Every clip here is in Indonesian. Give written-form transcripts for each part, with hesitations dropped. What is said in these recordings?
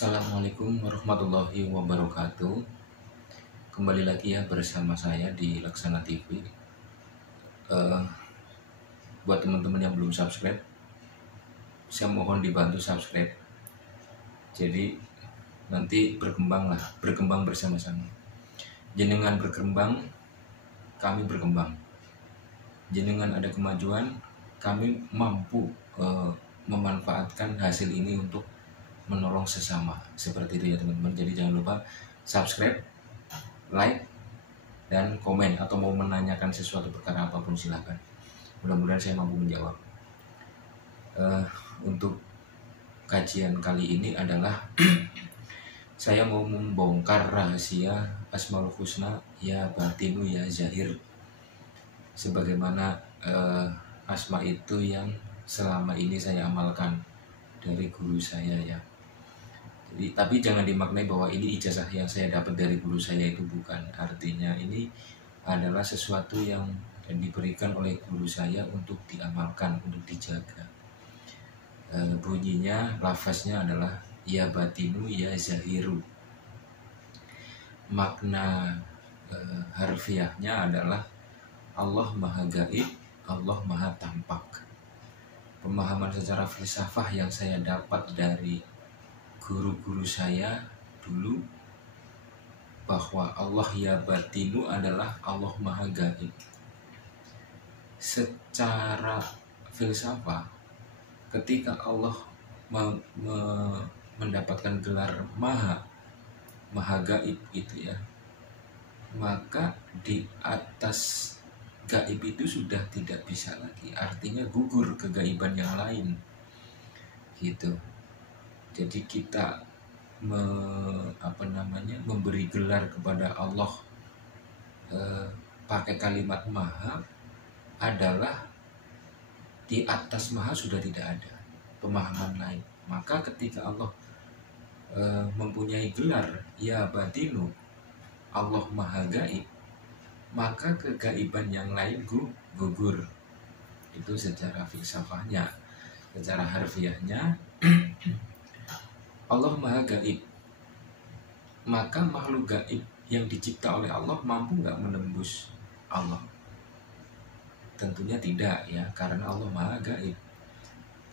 Assalamualaikum warahmatullahi wabarakatuh. Kembali lagi ya bersama saya di Laksana TV. Buat teman-teman yang belum subscribe, saya mohon dibantu subscribe. Jadi nanti berkembang bersama-sama. Jenengan berkembang, kami berkembang. Jenengan ada kemajuan, kami mampu memanfaatkan hasil ini untuk menolong sesama. Seperti itu ya teman-teman. Jadi jangan lupa subscribe, like, dan komen. Atau mau menanyakan sesuatu perkara apapun silakan. Mudah-mudahan saya mampu menjawab. Untuk kajian kali ini adalah saya mau membongkar rahasia Asmaul Husna ya batinu ya zahir. Sebagaimana asma itu yang selama ini saya amalkan dari guru saya ya. Jadi, tapi jangan dimaknai bahwa ini ijazah yang saya dapat dari guru saya, itu bukan. Artinya ini adalah sesuatu yang diberikan oleh guru saya untuk diamalkan, untuk dijaga. Bunyinya, lafaznya adalah ya batinu ya zahiru. Makna harfiahnya adalah Allah maha gaib, Allah maha tampak. Pemahaman secara filsafah yang saya dapat dari guru-guru saya dulu, bahwa Allah ya batinu adalah Allah maha gaib. Secara filsafah, ketika Allah mendapatkan gelar maha gaib gitu ya, maka di atas gaib itu sudah tidak bisa lagi, artinya gugur kegaiban yang lain gitu. Jadi kita memberi gelar kepada Allah pakai kalimat maha adalah di atas maha sudah tidak ada pemahaman lain. Maka ketika Allah mempunyai gelar ya batinu, Allah maha gaib, maka kegaiban yang lain gugur. Itu secara filsafahnya. Secara harfiahnya Allah maha gaib, maka makhluk gaib yang dicipta oleh Allah mampu nggak menembus Allah? Tentunya tidak ya, karena Allah maha gaib.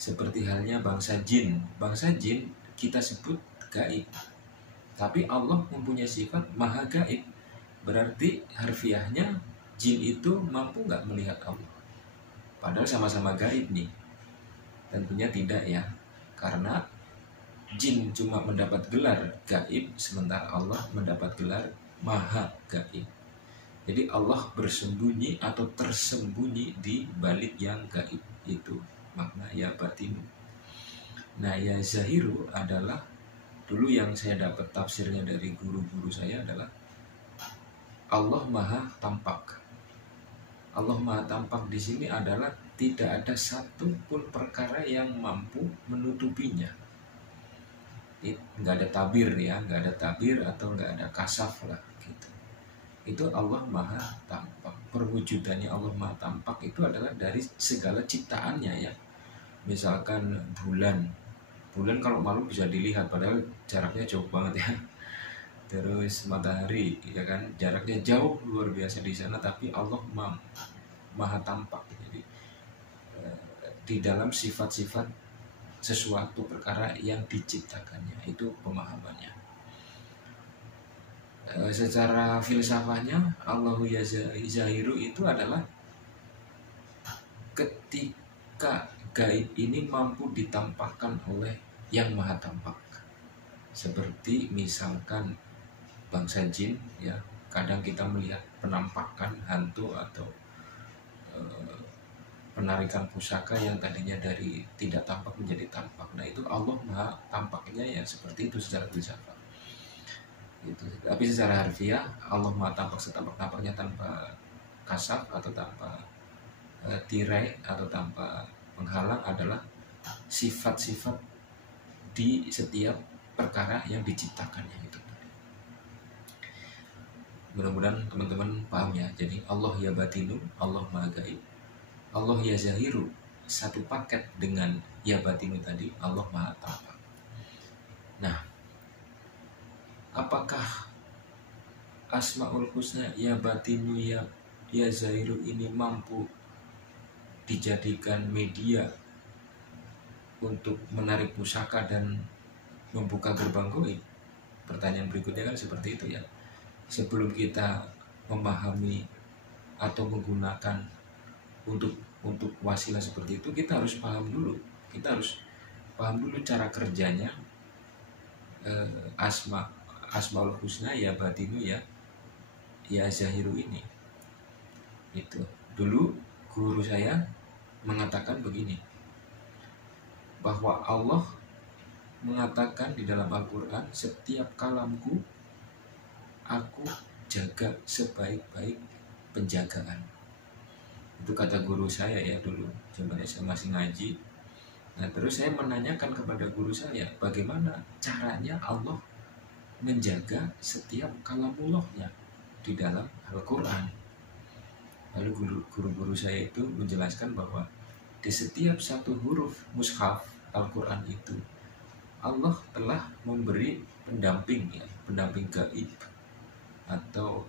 Seperti halnya bangsa jin kita sebut gaib, tapi Allah mempunyai sifat maha gaib. Berarti harfiahnya jin itu mampu nggak melihat Allah? Padahal sama-sama gaib nih. Tentunya tidak ya, karena jin cuma mendapat gelar gaib, sementara Allah mendapat gelar maha gaib. Jadi Allah bersembunyi atau tersembunyi di balik yang gaib itu, makna ya batinu. Nah ya zahiru adalah, dulu yang saya dapat tafsirnya dari guru-guru saya adalah Allah maha tampak. Allah maha tampak di sini adalah tidak ada satu pun perkara yang mampu menutupinya. Nggak ada tabir ya, nggak ada tabir atau nggak ada kasaf lah gitu. Itu Allah maha tampak. Perwujudannya Allah maha tampak itu adalah dari segala ciptaannya ya. Misalkan bulan kalau malam bisa dilihat padahal jaraknya jauh banget ya. Terus matahari ya kan, jaraknya jauh luar biasa di sana, tapi Allah maha tampak. Jadi di dalam sifat-sifat sesuatu perkara yang diciptakannya, itu pemahamannya. Secara filsafahnya Allahu ya zahiru itu adalah ketika gaib ini mampu ditampakkan oleh yang maha tampak. Seperti misalkan bangsa jin ya, kadang kita melihat penampakan hantu atau penarikan pusaka yang tadinya dari tidak tampak menjadi tampak. Nah itu Allah maha tampaknya ya seperti itu secara filsafat gitu. Tapi secara harfiah Allah maha tampak setampak-tampaknya, tanpa kasaf atau tanpa tirai atau tanpa penghalang, adalah sifat-sifat di setiap perkara yang diciptakannya itu. Mudah-mudahan teman-teman paham ya. Jadi Allah ya batinu, Allah maha gaib. Allah ya zahiru, satu paket dengan ya batinu tadi, Allah maha tampak. Nah apakah Asmaul Husna ya batinu ya zahiru ini mampu dijadikan media untuk menarik pusaka dan membuka gerbang gaib? Pertanyaan berikutnya kan seperti itu ya. Sebelum kita memahami atau menggunakan untuk wasilah seperti itu, kita harus paham dulu. Kita harus paham dulu cara kerjanya Asmaul Husna ya batinu ya zahiru ini. Itu dulu guru saya mengatakan begini, bahwa Allah mengatakan di dalam Al-Quran, setiap kalamku aku jaga sebaik-baik penjagaan. Itu kata guru saya ya dulu, zaman saya masih ngaji. Nah terus saya menanyakan kepada guru saya, bagaimana caranya Allah menjaga setiap kalamullahnya di dalam Al-Quran. Lalu guru-guru saya itu menjelaskan bahwa di setiap satu huruf mushaf Al-Quran itu Allah telah memberi pendamping gaib atau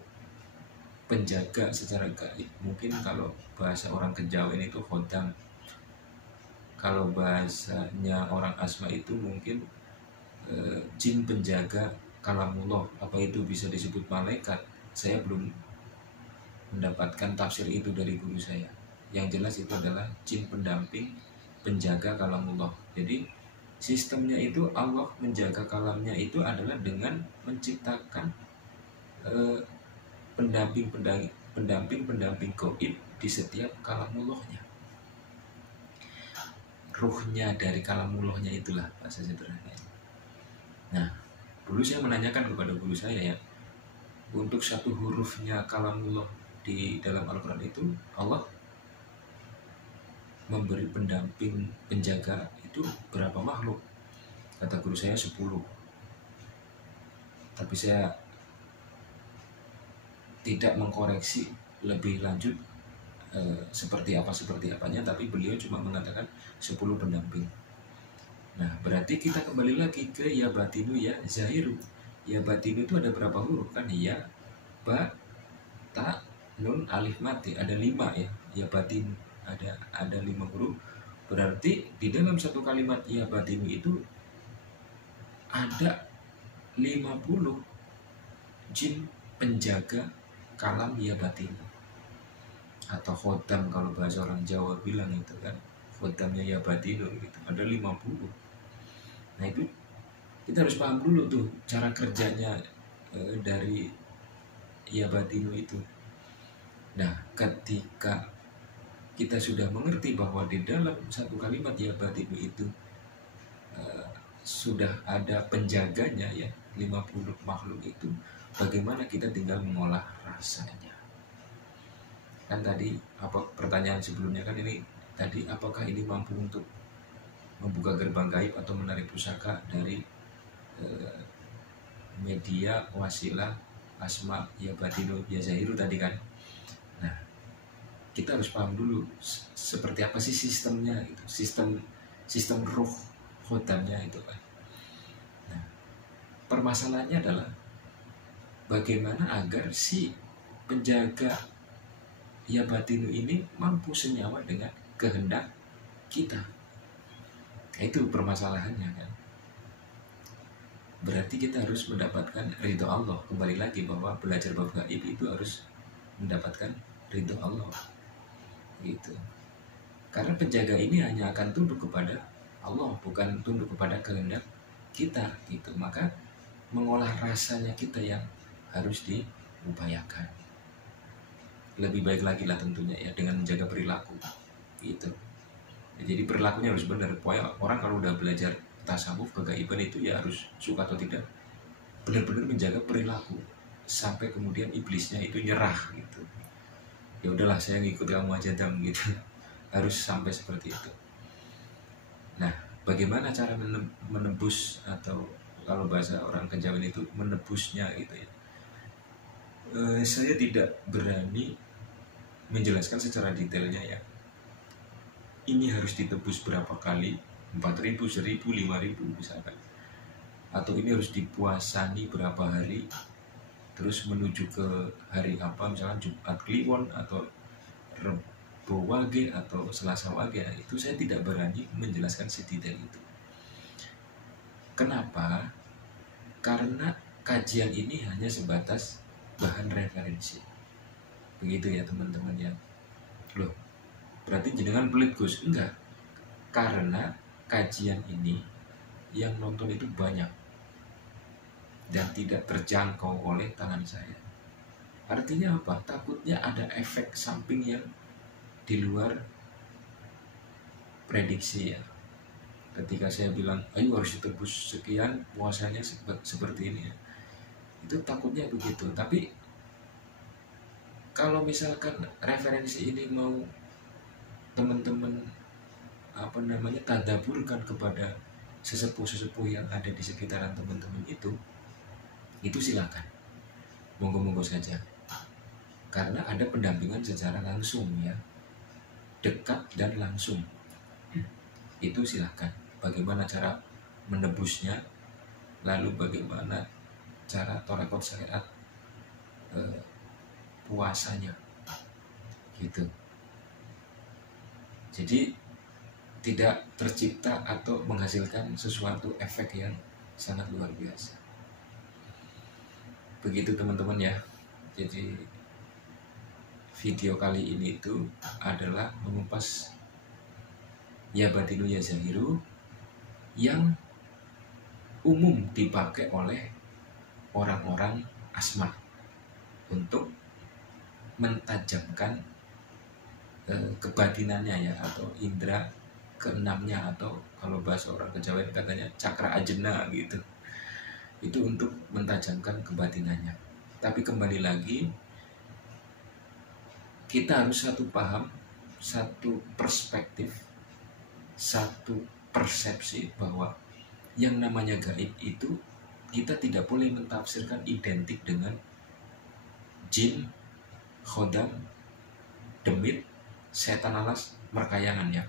penjaga secara gaib. Mungkin kalau bahasa orang Kejawen itu khodam, kalau bahasanya orang Asma itu mungkin jin penjaga kalamullah. Apa itu bisa disebut malaikat? Saya belum mendapatkan tafsir itu dari guru saya. Yang jelas itu adalah jin pendamping penjaga kalamullah. Jadi sistemnya itu Allah menjaga kalamnya itu adalah dengan menciptakan pendamping gaib di setiap kalamullahnya. Ruhnya dari kalamullahnya itulah bahasa sederhananya. Nah, dulu saya menanyakan kepada guru saya ya, untuk satu hurufnya kalamullah di dalam Al-Quran itu Allah memberi pendamping penjaga itu berapa makhluk? Kata guru saya 10. Tapi saya tidak mengkoreksi lebih lanjut seperti apanya, tapi beliau cuma mengatakan 10 pendamping. Nah berarti kita kembali lagi ke ya batinu ya zahiru. Ya batinu itu ada berapa huruf kan? Ya, ba, ta, nun, alif, mati. Ada 5 ya. Ya batinu ada 5 huruf. Berarti di dalam satu kalimat ya batinu itu ada 50 jin penjaga kalam ya batinu, atau khodam kalau bahasa orang Jawa bilang itu kan, khodamnya ya batinu gitu. Ada 50. Nah itu kita harus paham dulu tuh cara kerjanya dari ya batinu itu. Nah ketika kita sudah mengerti bahwa di dalam satu kalimat ya batinu itu sudah ada penjaganya ya, 50 makhluk itu, bagaimana kita tinggal mengolah rasanya. Kan tadi pertanyaan sebelumnya kan ini tadi, apakah ini mampu untuk membuka gerbang gaib atau menarik pusaka dari media wasilah asma ya batinu ya zahiru tadi kan. Nah kita harus paham dulu seperti apa sih sistemnya gitu, sistem ruh khodamnya itu kan. Nah permasalahannya adalah bagaimana agar si penjaga ya batinu ini mampu senyawa dengan kehendak kita. Nah, itu permasalahannya kan. Berarti kita harus mendapatkan ridho Allah. Kembali lagi bahwa belajar bab gaib itu harus mendapatkan ridho Allah gitu. Karena penjaga ini hanya akan tunduk kepada Allah, bukan tunduk kepada kehendak kita gitu. Maka mengolah rasanya kita yang harus diupayakan. Lebih baik lagi lah tentunya ya, dengan menjaga perilaku gitu. Jadi perilakunya harus benar. Pokoknya orang kalau udah belajar tasawuf kegaiban itu ya harus suka atau tidak benar-benar menjaga perilaku sampai kemudian iblisnya itu nyerah gitu. Ya udahlah saya ngikut kamu aja dam gitu. Harus sampai seperti itu. Nah, bagaimana cara menebus, atau kalau bahasa orang Kejawen itu menebusnya gitu ya. Saya tidak berani menjelaskan secara detailnya ya. Ini harus ditebus berapa kali, 4.000, 1.000, 5.000 misalkan. atau ini harus dipuasani berapa hari, terus menuju ke hari apa, misalnya Jumat Kliwon atau Rebo Wage atau Selasa Wage. Itu saya tidak berani menjelaskan sedetail itu. Kenapa? Karena kajian ini hanya sebatas bahan referensi. Begitu ya teman-teman ya. Loh, berarti jenengan pelit Gus? Enggak. Karena kajian ini yang nonton itu banyak dan tidak terjangkau oleh tangan saya. Artinya apa? Takutnya ada efek samping yang di luar prediksi ya. Ketika saya bilang, ayo harus ditebus sekian, puasanya seperti ini ya. Itu takutnya begitu. Tapi kalau misalkan referensi ini mau teman-teman tadaburkan kepada sesepuh-sesepuh yang ada di sekitaran teman-teman itu silakan, monggo-monggo saja, karena ada pendampingan secara langsung ya, dekat dan langsung. Itu silakan. Bagaimana cara menebusnya, lalu bagaimana cara torekot syariat puasanya, gitu. Jadi tidak tercipta atau menghasilkan sesuatu efek yang sangat luar biasa. Begitu teman-teman ya. Jadi video kali ini itu adalah mengupas ya batinu ya zahiru yang umum dipakai oleh orang-orang asma untuk mentajamkan kebatinannya ya, atau indera keenamnya, atau kalau bahasa orang Kejawen katanya cakra ajena gitu. Itu untuk mentajamkan kebatinannya. Tapi kembali lagi, kita harus satu paham, satu perspektif, satu persepsi bahwa yang namanya gaib itu kita tidak boleh mentafsirkan identik dengan jin, khodam, demit, setan alas, merkayangan ya.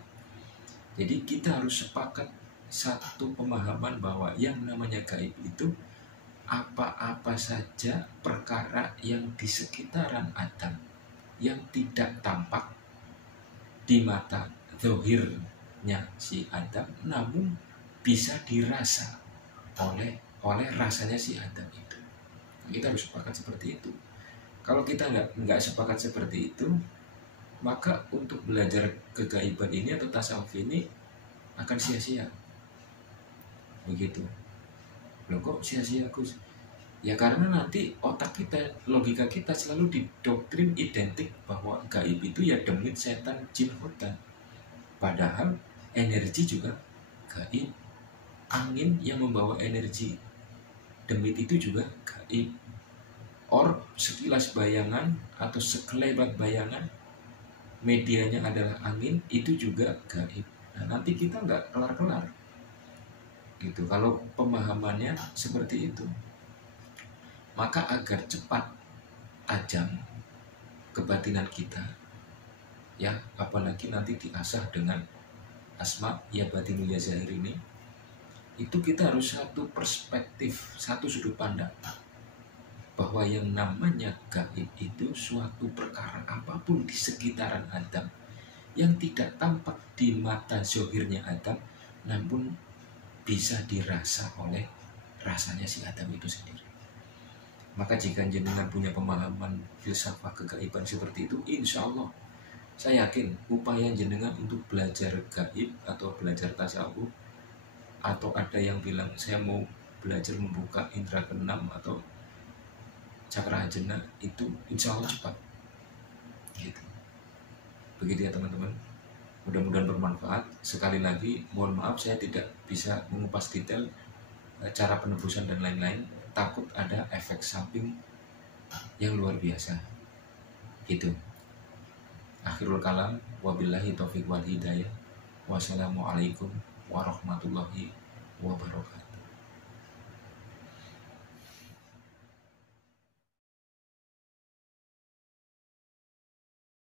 Jadi kita harus sepakat satu pemahaman bahwa yang namanya gaib itu apa-apa saja perkara yang di sekitaran Adam yang tidak tampak di mata zahirnya si Adam, namun bisa dirasa oleh rasanya si Adam itu. Kita harus sepakat seperti itu. Kalau kita nggak sepakat seperti itu, maka untuk belajar kegaiban ini atau tasawuf ini akan sia-sia. Begitu. Loh kok sia-sia Gus? Ya karena nanti otak kita, logika kita selalu didoktrin identik bahwa gaib itu ya demit, setan, jin, hutan. Padahal energi juga gaib. Angin yang membawa energi demit itu juga gaib. Sekilas bayangan atau sekelebat bayangan, medianya adalah angin, itu juga gaib. Nah, nanti kita nggak kelar-kelar gitu kalau pemahamannya seperti itu. Maka agar cepat tajam kebatinan kita ya, apalagi nanti diasah dengan asma ya batinu ya zahir ini, itu kita harus satu perspektif, satu sudut pandang bahwa yang namanya gaib itu suatu perkara apapun di sekitaran Adam yang tidak tampak di mata zahirnya Adam, namun bisa dirasa oleh rasanya si Adam itu sendiri. Maka jika jenengan punya pemahaman filsafat kegaiban seperti itu, insya Allah saya yakin upaya jenengan untuk belajar gaib atau belajar tasawuf, atau ada yang bilang saya mau belajar membuka indera keenam atau cakra ajena, itu insya Allah cepat gitu. Begitu ya teman-teman, mudah-mudahan bermanfaat. Sekali lagi mohon maaf saya tidak bisa mengupas detail cara penebusan dan lain-lain, takut ada efek samping yang luar biasa gitu. Akhirul kalam, wabillahi taufiq wal hidayah. Wassalamualaikum warahmatullahi wabarakatuh.